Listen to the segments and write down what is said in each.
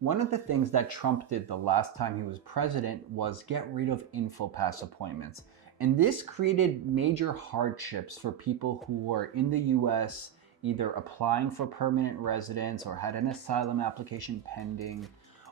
One of the things that Trump did the last time he was president was get rid of InfoPass appointments. And this created major hardships for people who were in the US, either applying for permanent residence or had an asylum application pending,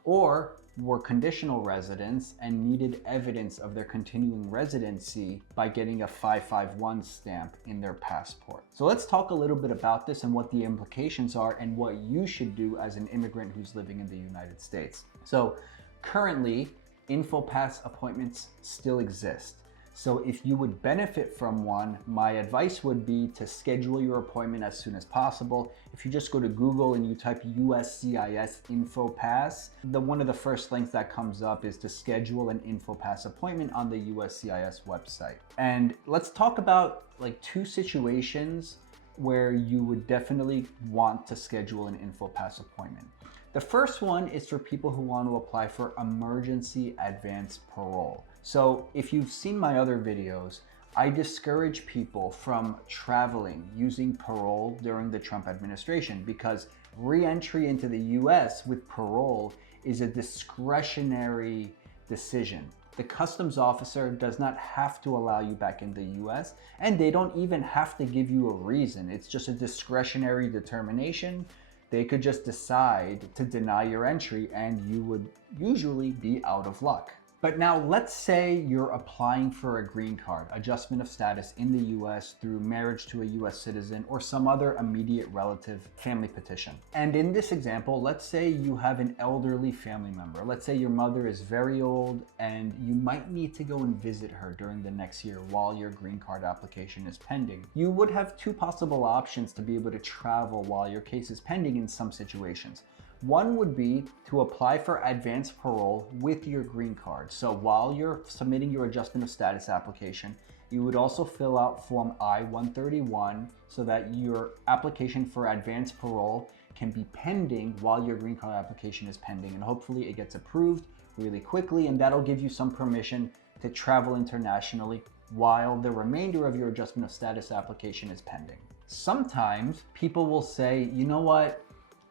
or were conditional residents and needed evidence of their continuing residency by getting a 551 stamp in their passport. So let's talk a little bit about this and what the implications are and what you should do as an immigrant who's living in the United States. So currently, InfoPass appointments still exist. So if you would benefit from one, my advice would be to schedule your appointment as soon as possible. If you just go to Google and you type USCIS InfoPass, one of the first links that comes up is to schedule an InfoPass appointment on the USCIS website. And let's talk about like two situations where you would definitely want to schedule an InfoPass appointment. The first one is for people who want to apply for emergency advance parole. So if you've seen my other videos, I discourage people from traveling using parole during the Trump administration because re-entry into the US with parole is a discretionary decision. The customs officer does not have to allow you back in the US, and they don't even have to give you a reason. It's just a discretionary determination. They could just decide to deny your entry and you would usually be out of luck. But now let's say you're applying for a green card, adjustment of status in the US through marriage to a US citizen or some other immediate relative family petition. And in this example, let's say you have an elderly family member. Let's say your mother is very old and you might need to go and visit her during the next year while your green card application is pending. You would have two possible options to be able to travel while your case is pending in some situations. One would be to apply for advance parole with your green card. So while you're submitting your adjustment of status application, you would also fill out Form I-131 so that your application for advance parole can be pending while your green card application is pending. And hopefully it gets approved really quickly, and that'll give you some permission to travel internationally while the remainder of your adjustment of status application is pending. Sometimes people will say, you know what?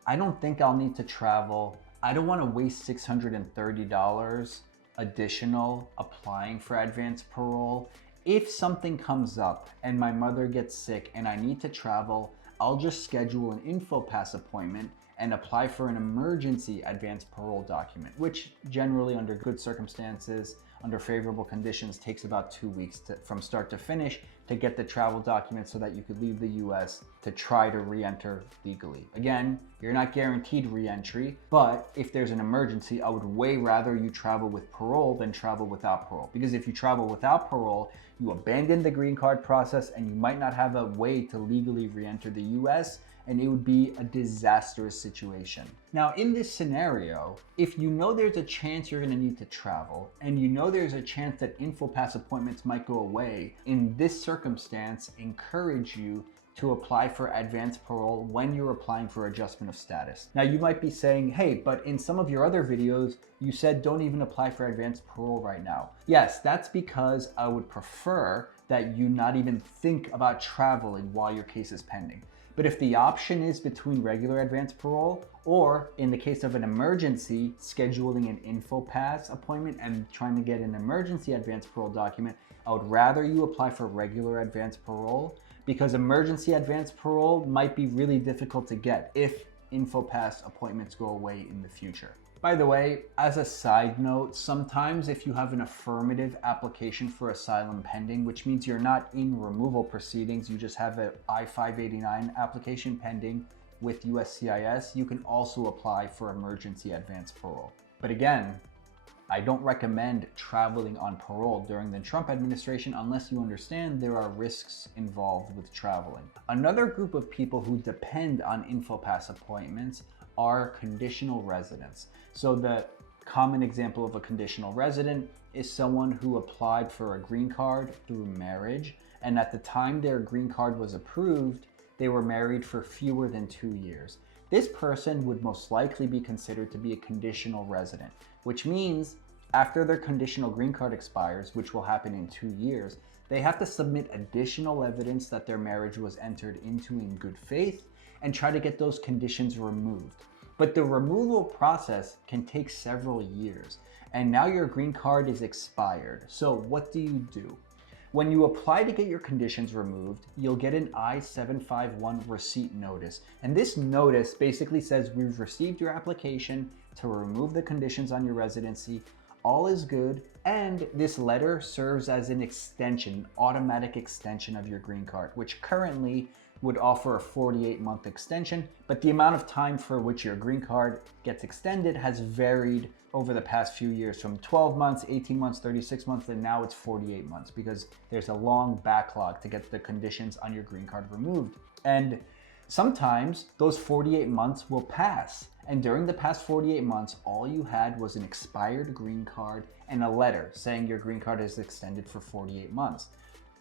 I don't think I'll need to travel. I don't want to waste $630 additional applying for advance parole. If something comes up and my mother gets sick and I need to travel, I'll just schedule an InfoPass appointment and apply for an emergency advance parole document, which generally under good circumstances, under favorable conditions, takes about 2 weeks from start to finish to get the travel document so that you could leave the US to try to re-enter legally. Again, you're not guaranteed re-entry, but if there's an emergency, I would way rather you travel with parole than travel without parole. Because if you travel without parole, you abandon the green card process and you might not have a way to legally re-enter the US, and it would be a disastrous situation. Now, in this scenario, if you know there's a chance you're gonna need to travel, and you know there's a chance that InfoPass appointments might go away, in this circumstance, encourage you to apply for advance parole when you're applying for adjustment of status. Now, you might be saying, hey, but in some of your other videos, you said don't even apply for advance parole right now. Yes, that's because I would prefer that you not even think about traveling while your case is pending. But if the option is between regular advance parole or, in the case of an emergency, scheduling an InfoPass appointment and trying to get an emergency advance parole document, I would rather you apply for regular advance parole because emergency advance parole might be really difficult to get if InfoPass appointments go away in the future. By the way, as a side note, sometimes if you have an affirmative application for asylum pending, which means you're not in removal proceedings, you just have an I-589 application pending with USCIS, you can also apply for emergency advance parole. But again, I don't recommend traveling on parole during the Trump administration unless you understand there are risks involved with traveling. Another group of people who depend on InfoPass appointments are conditional residents. So the common example of a conditional resident is someone who applied for a green card through marriage, and at the time their green card was approved, they were married for fewer than 2 years. This person would most likely be considered to be a conditional resident, which means after their conditional green card expires, which will happen in 2 years, they have to submit additional evidence that their marriage was entered into in good faith and try to get those conditions removed. But the removal process can take several years, and now your green card is expired. So what do you do? When you apply to get your conditions removed, you'll get an I-751 receipt notice. And this notice basically says we've received your application to remove the conditions on your residency. All is good. And this letter serves as an extension, automatic extension of your green card, which currently would offer a 48-month extension, but the amount of time for which your green card gets extended has varied over the past few years, from 12 months, 18 months, 36 months, and now it's 48 months because there's a long backlog to get the conditions on your green card removed. And sometimes those 48 months will pass. And during the past 48 months, all you had was an expired green card and a letter saying your green card is extended for 48 months.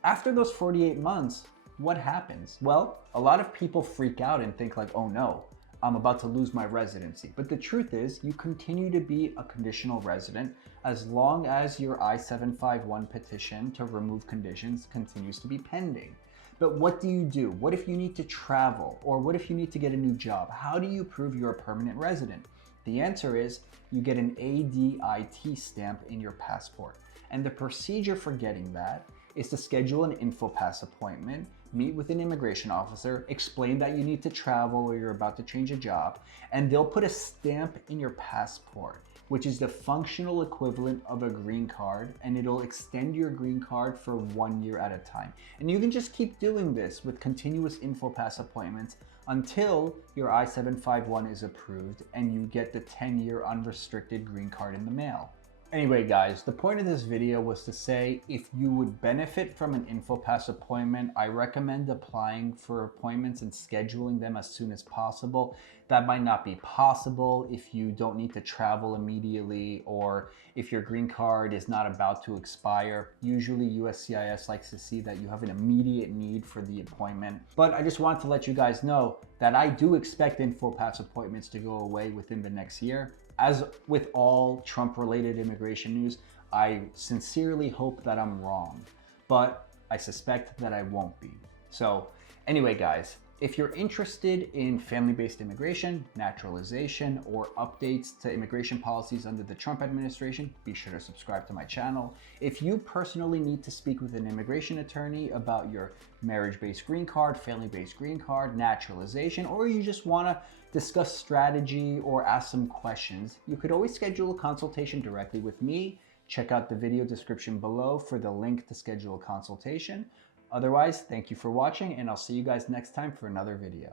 After those 48 months, what happens? Well, a lot of people freak out and think like, oh no, I'm about to lose my residency. But the truth is, you continue to be a conditional resident as long as your I-751 petition to remove conditions continues to be pending. But what do you do? What if you need to travel? Or what if you need to get a new job? How do you prove you're a permanent resident? The answer is you get an ADIT stamp in your passport. And the procedure for getting that is to schedule an InfoPass appointment, meet with an immigration officer, explain that you need to travel or you're about to change a job, and they'll put a stamp in your passport, which is the functional equivalent of a green card, and it'll extend your green card for 1 year at a time. And you can just keep doing this with continuous InfoPass appointments until your I-751 is approved and you get the 10-year unrestricted green card in the mail. Anyway guys, the point of this video was to say if you would benefit from an InfoPass appointment, I recommend applying for appointments and scheduling them as soon as possible. That might not be possible if you don't need to travel immediately or if your green card is not about to expire. Usually USCIS likes to see that you have an immediate need for the appointment. But I just wanted to let you guys know that I do expect InfoPass appointments to go away within the next year. As with all Trump-related immigration news, I sincerely hope that I'm wrong, but I suspect that I won't be. So anyway, guys, if you're interested in family-based immigration, naturalization, or updates to immigration policies under the Trump administration, be sure to subscribe to my channel. If you personally need to speak with an immigration attorney about your marriage-based green card, family-based green card, naturalization, or you just want to discuss strategy or ask some questions, you could always schedule a consultation directly with me. Check out the video description below for the link to schedule a consultation. Otherwise, thank you for watching, and I'll see you guys next time for another video.